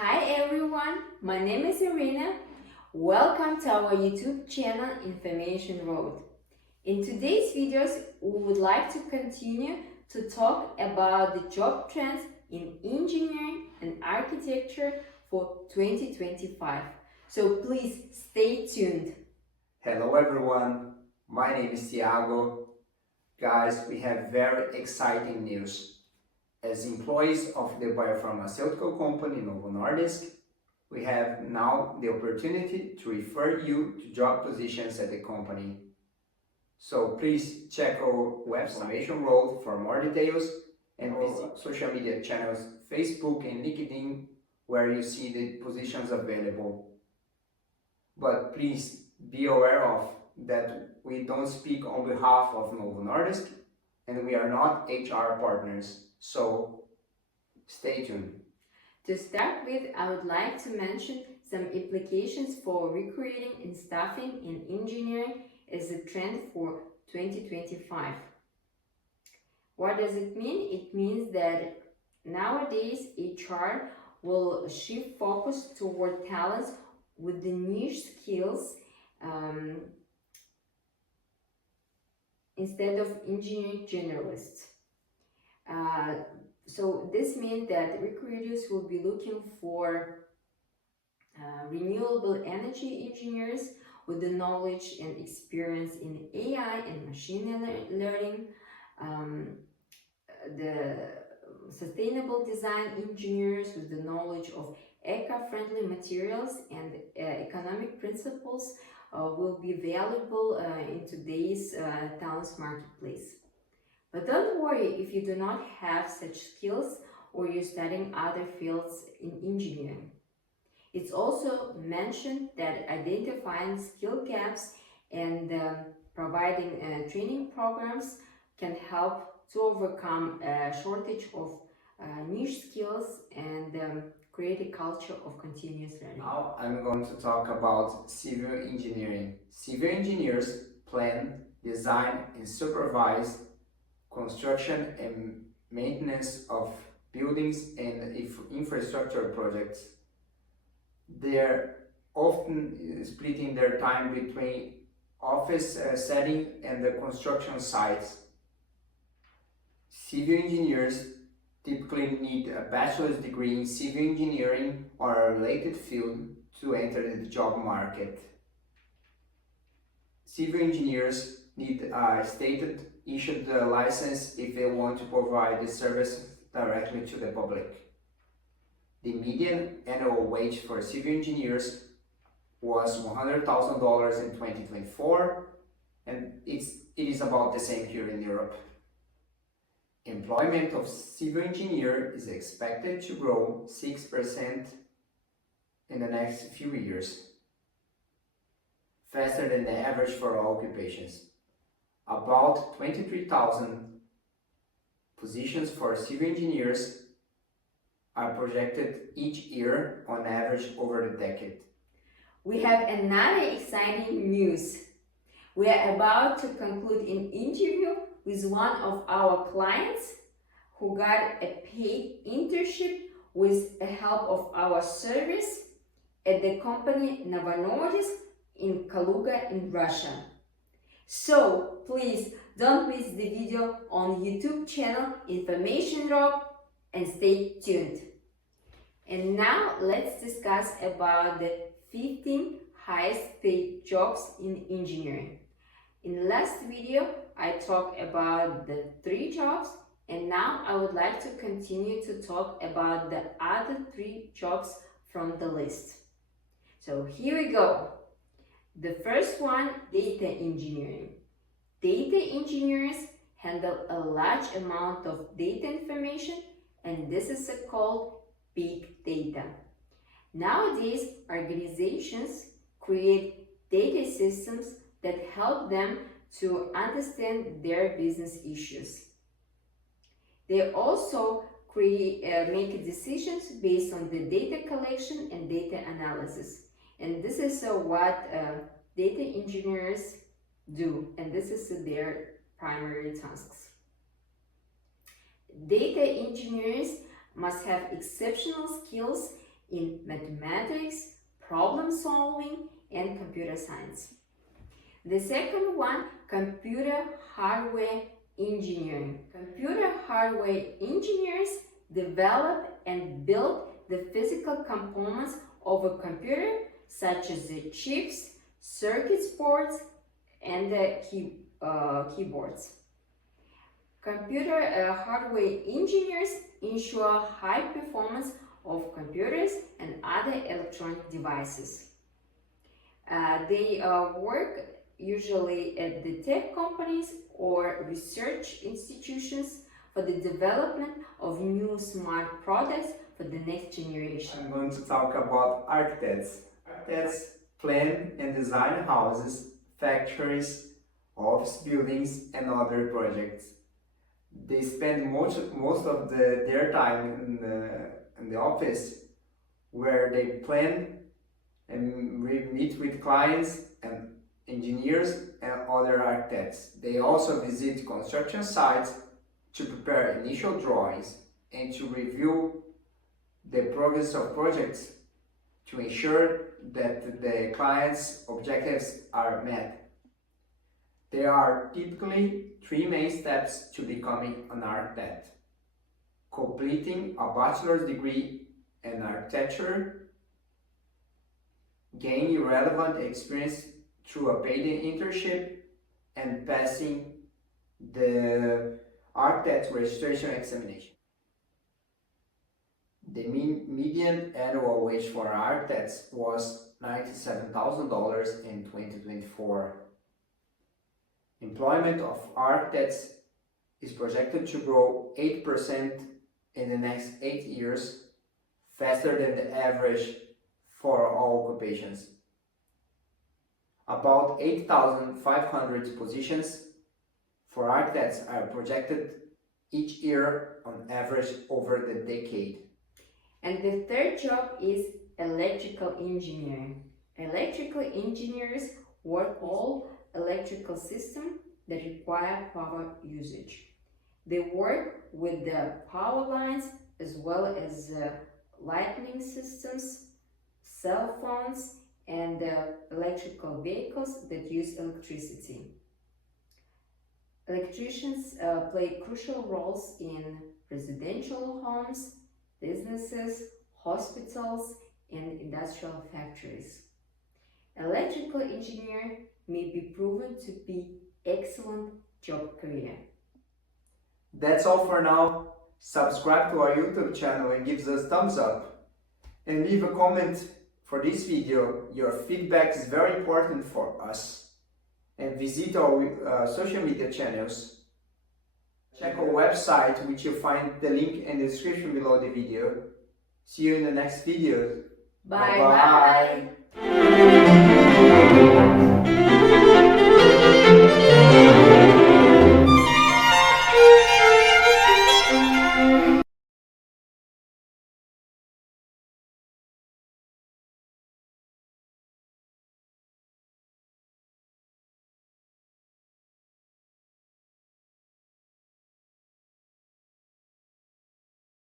Hi everyone, my name is Irina. Welcome to our YouTube channel Information Road. In today's videos, we would like to continue to talk about the job trends in engineering and architecture for 2025. So please stay tuned. Hello everyone, my name is Thiago. Guys, we have very exciting news. As employees of the biopharmaceutical company Novo Nordisk, we have now the opportunity to refer you to job positions at the company. So please check our website Information Road for more details and visit social media channels Facebook and LinkedIn where you see the positions available. But please be aware of that we don't speak on behalf of Novo Nordisk and we are not HR partners, so stay tuned. To start with, I would like to mention some implications for recruiting and staffing in engineering as a trend for 2025. What does it mean? It means that nowadays HR will shift focus toward talents with the niche skills instead of engineering generalists. So this means that recruiters will be looking for renewable energy engineers with the knowledge and experience in AI and machine learning, the sustainable design engineers with the knowledge of eco-friendly materials and economic principles will be valuable in today's talents marketplace. But don't worry if you do not have such skills or you're studying other fields in engineering. It's also mentioned that identifying skill gaps and providing training programs can help to overcome a shortage of niche skills and create a culture of continuous learning. Now I'm going to talk about civil engineering. Civil engineers plan, design and supervise construction and maintenance of buildings and infrastructure projects. They're often splitting their time between office setting and the construction sites. Civil engineers typically need a bachelor's degree in civil engineering or a related field to enter the job market. Civil engineers need a state-issued license if they want to provide the service directly to the public. The median annual wage for civil engineers was $100,000 in 2024, and it is about the same here in Europe. Employment of civil engineer is expected to grow 6% in the next few years, faster than the average for all occupations. About 23,000 positions for civil engineers are projected each year on average over the decade. We have another exciting news. We are about to conclude an interview with one of our clients who got a paid internship with the help of our service at the company Novo Nordisk in Kaluga in Russia. So please don't miss the video on YouTube channel Information Road and stay tuned. And now let's discuss about the 15 highest paid jobs in engineering. In the last video, I talked about the 3 jobs, and now I would like to continue to talk about the other 3 jobs from the list. So here we go. The first one, data engineering. Data engineers handle a large amount of data information, and this is called big data. Nowadays, organizations create data systems that help them to understand their business issues. They also make decisions based on the data collection and data analysis. And this is what data engineers do, and this is their primary tasks. Data engineers must have exceptional skills in mathematics, problem solving, and computer science. The second one, computer hardware engineering. Computer hardware engineers develop and build the physical components of a computer, such as the chips, circuit boards, and the keyboards. Computer hardware engineers ensure high performance of computers and other electronic devices. They work usually at the tech companies or research institutions for the development of new smart products for the next generation. I'm going to talk about architects. Architects plan and design houses, factories, office buildings, and other projects. They spend most of their time in the office, where they plan and meet with clients and engineers and other architects. They also visit construction sites to prepare initial drawings and to review the progress of projects to ensure that the client's objectives are met. There are typically three main steps to becoming an architect: completing a bachelor's degree in architecture, gaining relevant experience through a paid internship, and passing the architect registration examination. The median annual wage for architects was $97,000 in 2024. Employment of architects is projected to grow 8% in the next 8 years, faster than the average for all occupations. About 8,500 positions for architects are projected each year on average over the decade. And the third job is electrical engineering. Electrical engineers work all electrical systems that require power usage. They work with the power lines as well as lighting systems, cell phones, and electrical vehicles that use electricity. Electricians play crucial roles in residential homes, businesses, hospitals, and industrial factories. Electrical engineer may be proven to be excellent job career. That's all for now. Subscribe to our YouTube channel and give us thumbs up. And leave a comment for this video. Your feedback is very important for us. And visit our social media channels. Check our website, which you'll find the link in the description below the video. See you in the next video. Bye bye.